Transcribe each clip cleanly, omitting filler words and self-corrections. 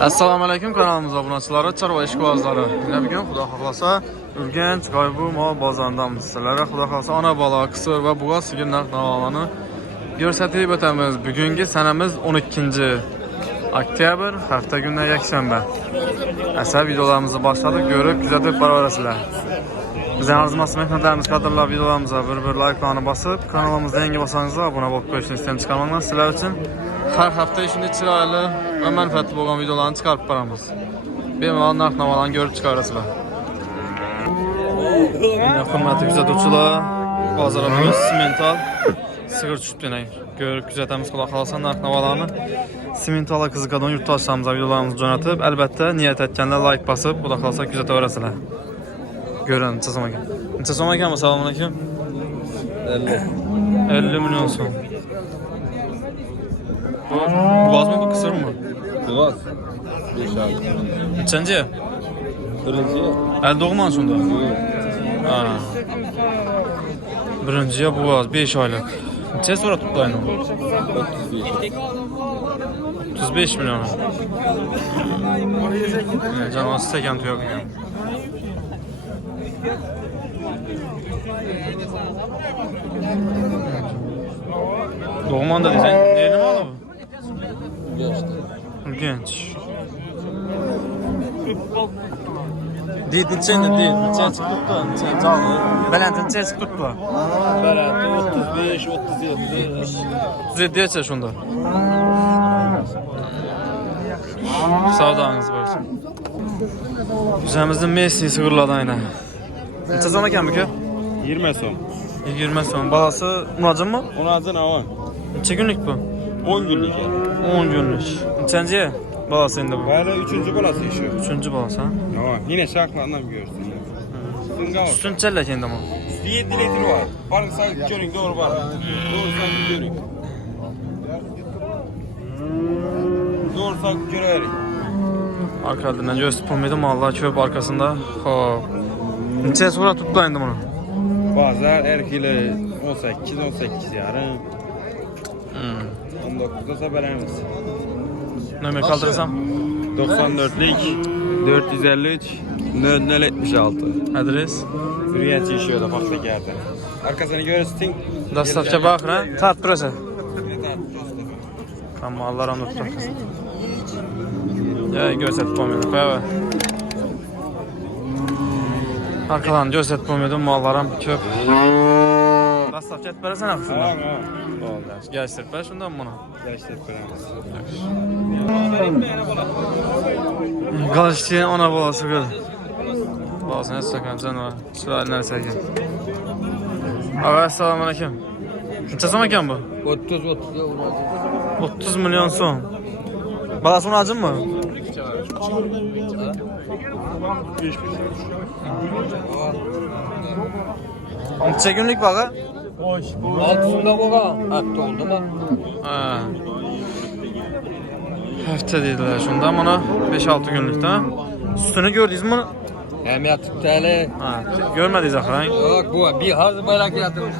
Assalomu alaykum kanalımıza abunachilari, chorva ishqibozlari. Yana bugun xudo xohlasa Urganch G'oybu mol bozoridamiz. Sizlarga xudo xohlasa ona bola, qisir va bug'oz sigir narx-navolarni ko'rsatib o'tamiz. Bugungi sanamiz 12 oktyabr, hafta kuni yakshanba. Asa videolarimizni boshladik, ko'rib kuzatib boraverasizlar. Bizning arzimas mehnatlarimiz qadrlab videolarimizni bir like'larni bosib, kanalimizga yangi bo'lsangiz obuna bo'lib qo'yishni istab chiqarmoqman. Sizlar uchun har hafta shunday chiroyli va manfaatli bo'lgan videolarni chiqarib boramiz. Bemalol narx-navolarni ko'rib chiqarasizlar. Hurmatli kuzatuvchilar, hozir biz Simental sigir tushibdi. Ko'rib kuzatamiz, xudo xolasa narx-navolarni. Simental qiziqadigan yurtdoshlarimiz videolarimizni jo'natib, albatta niyat etganlar like bosib, xudo xolasa kuzataverasizlar. Görün, neçə soma ekan? Neçə soma ekan? Assalomu alaykum. 50 milyon so'm. Boğaz mı bu, kısır mı? Boğaz. 5 ay. Nechanchi? Birinci. Hali doğman şunda. Ha. Birinchiya boğaz 5 oylik. Necha so'rab tutlayni? 35 milyon. Canoz sekan tuyoq ekan. Doğman da diyeceksin. Neyle mi alı bu? Genç. Değil, neçen de değil. Neçen çık tuttu. Neçen çaldı. Belentin neçen çık tuttu. Belentin 35, 37. 37 yaşa şunda. Sağdağınız varsın. Üzərimizdə Messi sigırladı aynı. Neçə zaman ekan bu ki? 20 son. 20 son. Balası unacın mı? Unacın avan. Neçə günlük bu? 10 günlük. 10 günlük. Neçənci balası indi bu? Böyle 3. balası yaşıyor. 3. balası ha? Avan. Yine şarkılarından görürsün. Üstün çəllək indi mi? 7 litre var. Bakın sanki görün, doğru var. Doğru sanki görün. Doğru sanki görün. Arkadan gösterip olmaydı mallar köp arkasında. Hop. Neçə sonra tuttu indi bunu? Bazar erkeğiyle 18 yarın. 19'da saberimiz. Nömer kaldırsam? 94'lik 453 0076. Adres? Hürriyet yaşıyor da farklı yerde. Arkasını görürsün. Dastavça bakır ha? Tat burası. Tamam Allah rahmet eylesin. Ya gösterip olmaydı. Koyava. Arkadan gösterip olmaydı mallarım köp. Dastavça et versen abi şundan. Tamam. Gösterip ver şundan bunu. Yaşlar paramız. Galışçıya ona balası kıl. Balasını etsakan canım var. Şurayı neresi ekan? Ağa assalamu aleyküm. Neçə som ekan bu? 30 milyon son. Balası unacın mı? Neçə günlük bağa? Altında bağa. Hafta oldu mu? Ha. Hafta dediler şundan bana 5-6 günlükte. Sütünü gördünüz mü? Hem yatık tele. Ha. Görmediniz akıran. Yok bu bir hazır bayrak yatırmış.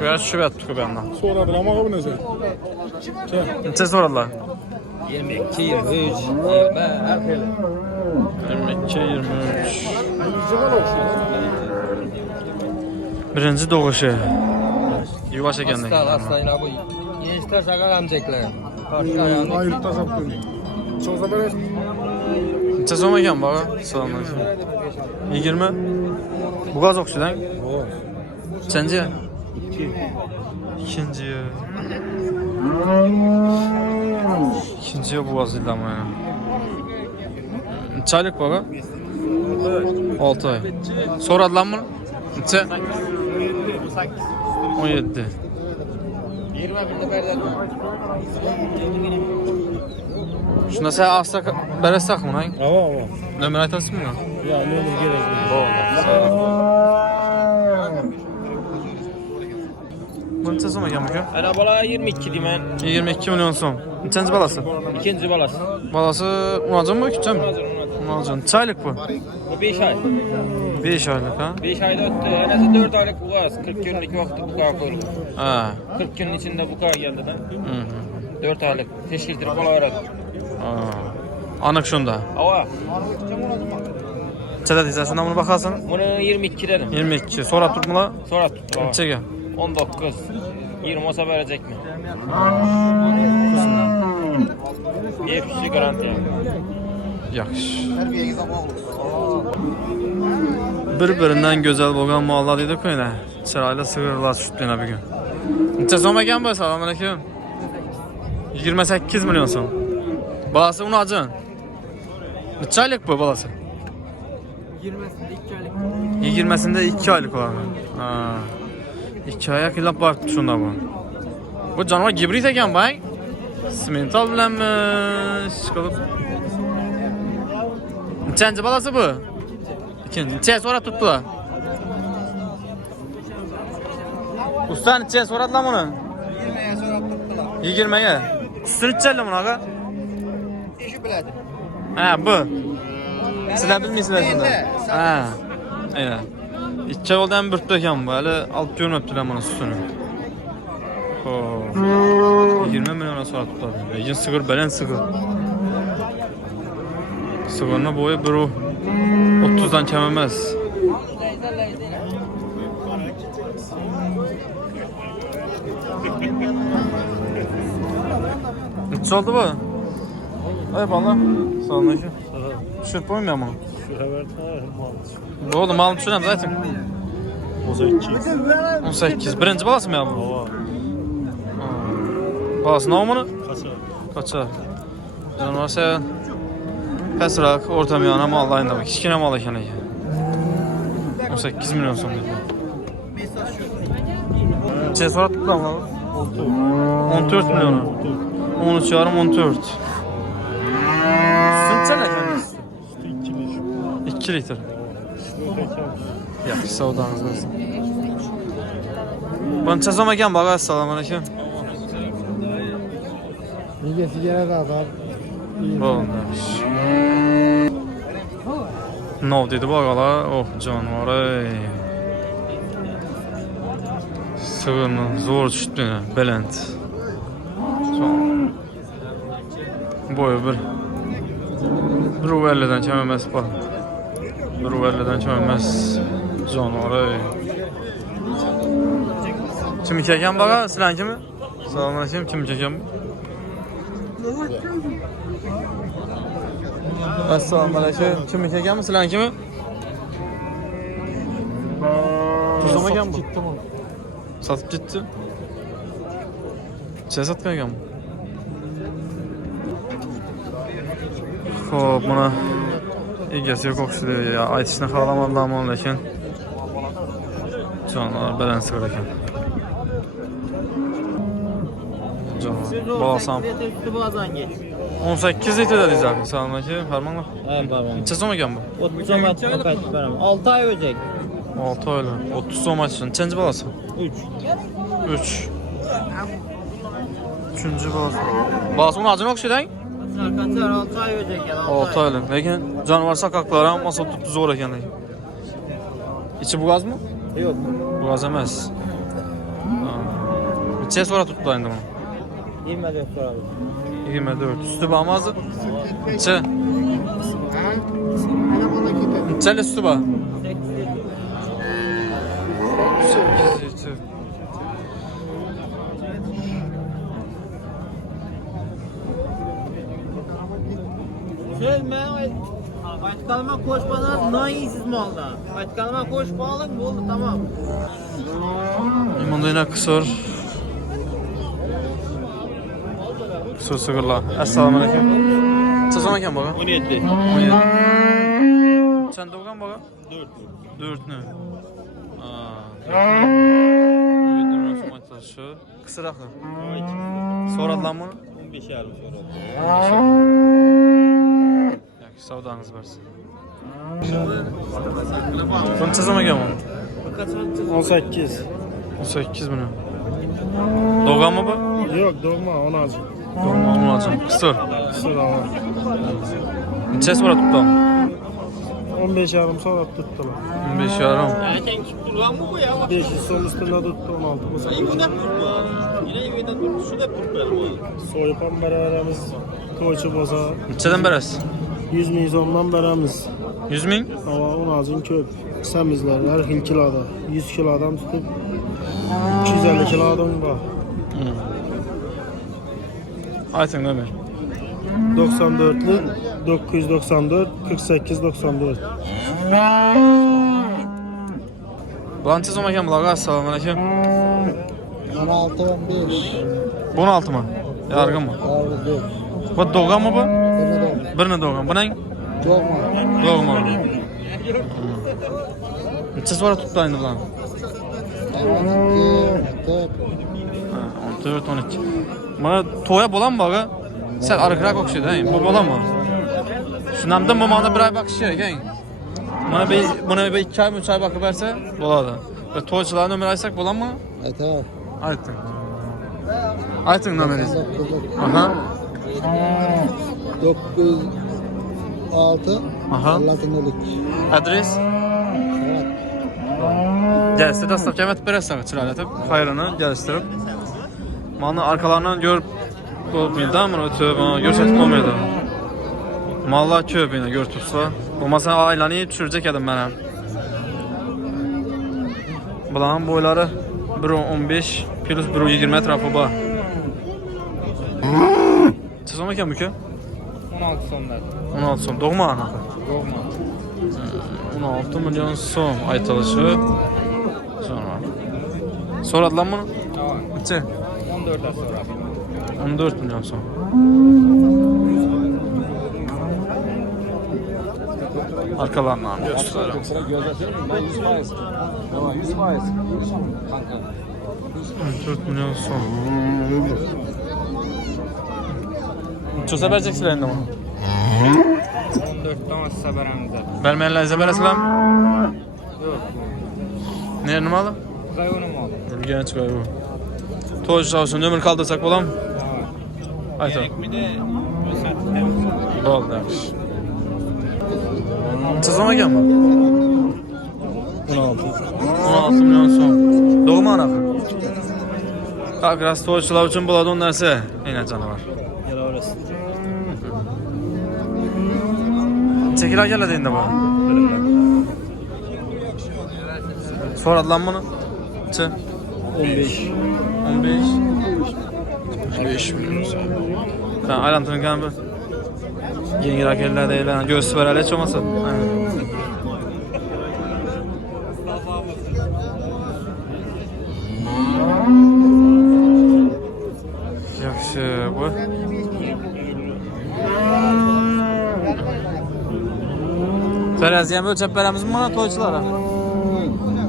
Biraz şüphe ettik o yandan. Sonra bir ama bu ne sen? Neçə soradılar? 22, 23, 20, her şey. 22, 23. Birinci doğuşu. Yuvaş ekenden. Hastayla bu. Gençler sakal amcaklar. Karşı ayağını. Aylıkta saptın. Çoğuza böyle Neçə som ekan bağa? Salamünaleyküm. 20. Bu gaz oksidan? Neçənci? İkinciye. İkinciye bu gaz ildi ama yani. Neçə aylık bağa? 6 ay. Soradılar mı? Neçə? 17. 21'de verdiler. Şuna sen asla berestak mı lan? Ama. Nömer aytasın mı? Ya ne olur gerek. Bu neçə som ekan bu ki? Arabala 22 dimen. 22 milyon som. Neçənci balası? İkinci balası. Balası unacın mı, küçük mü? Unacın. Neçə aylık bu? Bu 5 ay. 5 aylık ha? 5 ayda öttü. En azı 4 aylık bu gaz. 40 günlük vakti bu kadar koyulur. Ha. 40 günün içinde bu kadar geldi de. 4 aylık. Teşkiltirip olaveradi. Anık şunda. Ava. Çada deysen şundan bunu bakarsın. Bunu 22 dedim. 22. Sonra tutmalar. Sonra tuttu. Ava. Neçege? 19. 20 olsa verecek mi? Hepsi garanti yani. Yaxşı. Bir-birinden güzel bolgan mallar idi koyna. Çıraylı sığırlar düşüp bir gün. Neçe so'm ekan bu? Assalomu alaykum. 28 milyon so'm. Balası uni acın. Neçe aylık bu balası? 20'sinde 2 aylık var. Ha. 2 ayak ilap var şunda bu. Bu canavar gibrit ekan bak. Simental bilenmi? Çıkılıp. Nechanchi balası bu? İkinci. Necha sonra tuttular? Usta necha so'radilar buni? 20'ye so'rab tutdilar. 20'ga. Ustini nechalar buni aka? Ishi biladi. Ha bu. Sizlar bilmaysizlar shunda. Ha. Aynen. İki oldan bir ekan bu. Hali olib ko'rmabdilar buni ustini. Xo'p. 20 milyon so'rab tutadi. Lekin sigir baland sigir. Sigirni bo'yi 1.30 dan kam emas. Necha oldu bu? Ay bala. Sağ olun. Tushirib qo'ymayman buni. Bo'ldi, ma'lum tushunamiz ayting. 18. Birinchi bolasimi ya bu? Balası ne olmalı? Kaça. Canım varsa pesrak, orta miyana mal aynı bak. Kichkina mal ekan ekan. 18 milyon so'm dedi. Necha so'ratibdilar mana? 14 milyon. 13,5 14. Necha ekan? 2 litr. Yaxshi savdangiz bo'lsin. Buncha so'm ekan baga. Assalomu alaykum. Nega sigara azab? Bo'ldi. Nov dedi bagalar. Oh jonivor ey. Sigirni zo'r tushdi, baland. Bo'yi bir 1.50 dan kam emas bu. 1.50 dan kam emas. Jonivor ey. Kim ekan baga? Sizlarnikimi? Assalomu alaykum. Kim ekan? Assalomu alaykum. Kim ekanmi? Sizlarnikimi? Tuzamagan bu. Satib ketdi. Necha sotgan ekan bu? Xo'p, buni egasi yo'q o'xshaydi. Aytishni xohlamadim, lekin jonlar baland sigir ekan. Bolasam 18 litr dediniz abi. Assalomu alaykum. Farmonlar. Ha, pardon. Necha so'm ekan bu? 30 so'm qaytib beraman. 6 oy o'jak. 6 oylik. 30 so'm uchun. Nechanchi bolasi? 3. 3. Uchinchi bolasi. Bolasi uni ajin o'xshaydi-ku. Qancha 6 oy o'jak ekan. 6 oylik. Lekin jonivor saqoqlari ham asl tutib zo'r ekan lekin. İçi bugazmı? Yo'q. Bugaz emas. Necha so'ra tutdi endi buni? 24 so'radi. 24. Üstü bağmazdı. Necha? Necha üstü bağ? 8 litr. Men aytganimga qo'shmadan noyinsiz molda. Aytganimga qo'shib oling, bo'ldi, tamom. Bunda yine kısır. Kısır sigirlar. Assalomu alaykum. Necha so'm ekan boga? 17. 17. Sen doğgan boga? 4. 4 ne? Şu kısır akı. Soradılar mı? 15 yarım soradı. Savdanız varsa. Necha so'm ekan bu? 18. 18 milyon. Doğan mı bu? Yok doğma onu az. Doğma onu alacağım. Kısır. Sıra var. Necha so'ra tutdi? 15 yarım saat tuttular. 15 yarım. Erken tutturgan mı bu ya? 500 son üstünde tuttu 16 masa. İyi bu da tuttu. Yine iyi de tuttu. Şu da tuttu. Soyupan beraberimiz koçu boza. Neçədən bərəs? 100 min sondan beremiz. 100 min? Ama on ağacın köp. Semizler her kilada. 100 kilodan tutup 250 kilodan var. Aytın Ömer. 94'lü 994 48 94. Bulan tez olmayan bulağa, assalamu aleykum. 16 15 16 mı? Yargın mı? Ağırlık yok. Bu doğan mı bu? Öyle Birini doğan. Bu ne? Yok mu? Doğum mu? Neçə sonra tutdu indi bulan? 14, 12. Bana toya bolan mı bağı? Sen arıkırak okşuydu he? Bu bolan mı? Şundan da mamada bir ay bakışı he? Buna bir 2 ay 3 ay bakı verse boladı. Ve toyçuların ömür aysak bolan mı? Yeter. Aytın. Aytın ömeriz. Aha. 906 Aha. Allah'ın Adres? Evet. Gəlsə də stab qəmət berəsən çıralətib, xayrını gəlişdirib. Malını arkalarından görüb bu bildən bunu ötüb, görsətib olmaydı. Mallar köp yine gör tutsa. Bu masa aylanı düşürəcək edim mənə. Bunların boyları 1.15 plus 1.20 ətrafı var. Çəzəməkən bükü? 16 sonlar. 16 son. Doğma ana. Doğma. 16 milyon son aytalışı. Sonra. Soradı lan bunu? Tamam. Neçə? 14 sonra. 14 milyon son. Arkalarından gösterelim. Ben 100%. Tamam 100%. Kanka. 14 milyon son. Çosa vereceksin elinde bunu. 14 tamamsa beramızda. Vermeyenler izle veresilem. Yok. Ne numalı? Kayonu mu oldu? Genç kaybı. Toz çalışın ömür kaldırsak bolam. Ayta. Bir de Oldu yaxşı. Çizime gelme. 16 milyon son. Doğma anakı. Kalk rast toyçular için buladı on nerse. Yine canavar. Gel orası. Çekil gel hadi indi bana. Soradı lan bunu. Çı. 15. 15. 15 milyon son. Tamam ayrantının kanı. Yeni rakeller değil lan. Göğsü ver hiç olmasa. Aynen. Yaxşı bu. Teraziyem ölçep veremiz mi bana toyçulara?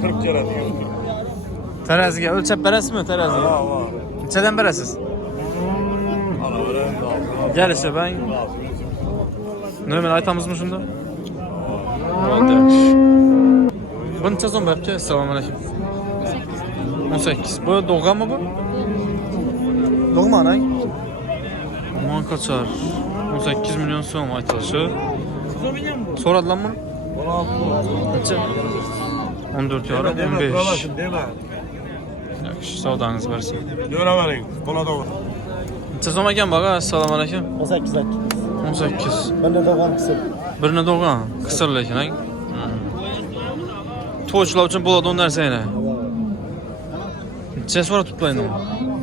40 kere diyor. Teraziye ölçep veresiz mi teraziye? Var. Neçeden veresiz? Ana veren de Gel işte ben. Ne ben aytamız mı şunda? Oldu yaxşı. Bunu çözüm belki. Selamun aleyküm. 18. Bu doğan mı bu? Doğma anay. Aman kaçar. 18 milyon son aytaşı. Soradı lan bunu? 16. Neçə? 14 yarım, 15. Buralaşın deme. Yaxşı, savdanız versin. Döne verin. Buna da vur. Neçə zaman gəlin bağa, assalamu aleykum. 18 8. 18. Ben de devam kısır. Birini doğan, qısır lekin, ha? Toyçular üçün buladı onun dərsə yenə. Neçə sonra tutlayın onu?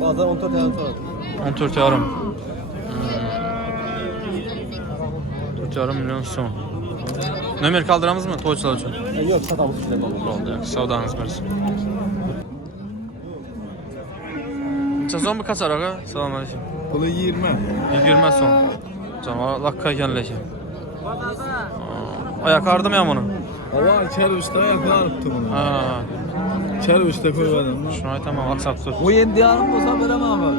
Bazen 14 tane var. 14 yarım. 14 yarım milyon son. Nömer kaldıramız mı toyçular üçün? Yok satamız şöyle baba. Oldu yaxşı, savdanız versin. Neçə son bu kaçar ağa? Salam aleykum. Bunu 20. 20 son. Canım lakka ekan lekin. Ayak ardım ya bunu. Hava içeri üstte ayaklarıptı bunu. Ha, İçeri üstte koymadım. şunu ay tamam aksat dur. Bu 7 yarım olsa veremem abi.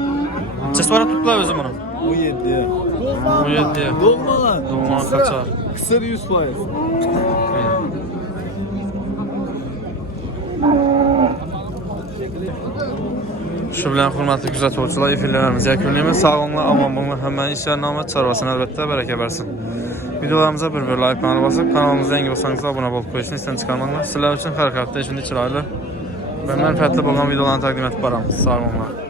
Neçə sonra tutdular özüm bunu? Bu 7. 17. Dolma lan. Doğuma kaçar. Kısır 100%. Şu bilen hürmetli güzel toyçular efirlerimiz yakınlığımız sağ olun, aman bulun, hemen işler namət çarvasını əlbəttə bərəkə versin. Videolarımıza bir like kanala basıb kanalımıza yangi olsanız abunə olub qoyuşunu istəyən çıxarmaqla sizlər üçün hər həftə içində çıraylı və mənfəətli olan videolarını təqdim edib baram. Sağ olun.